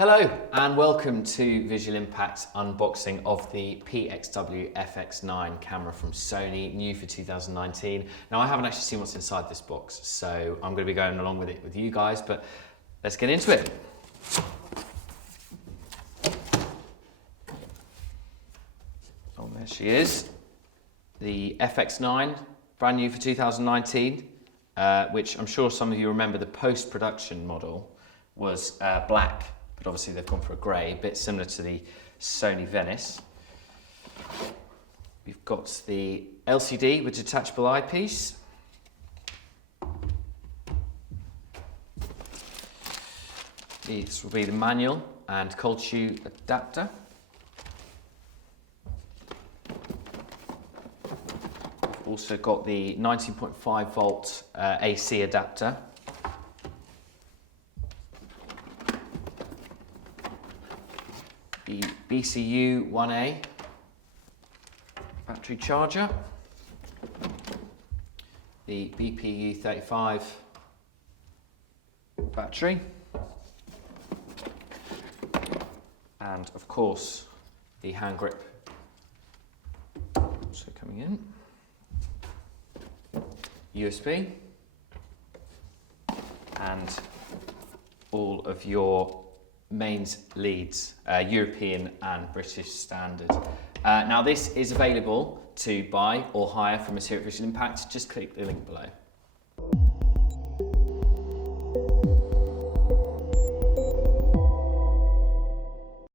Hello and welcome to Visual Impact's unboxing of the PXW-FX9 camera from Sony, new for 2019. Now I haven't actually seen what's inside this box, so I'm going to be going along with it with you guys, but let's get into it. Oh, there she is. The FX9, brand new for 2019, which I'm sure some of you remember the post-production model was black. But obviously they've gone for a grey, a bit similar to the Sony Venice. We've got the LCD with detachable eyepiece. This will be the manual and cold shoe adapter. We've also got the 19.5 volt AC adapter. The BCU 1A battery charger, the BPU 35 battery, and of course the hand grip also coming in, USB, and all of your mains leads, European and British standard. Now this is available to buy or hire from us here at Visual Impact. Just click the link below.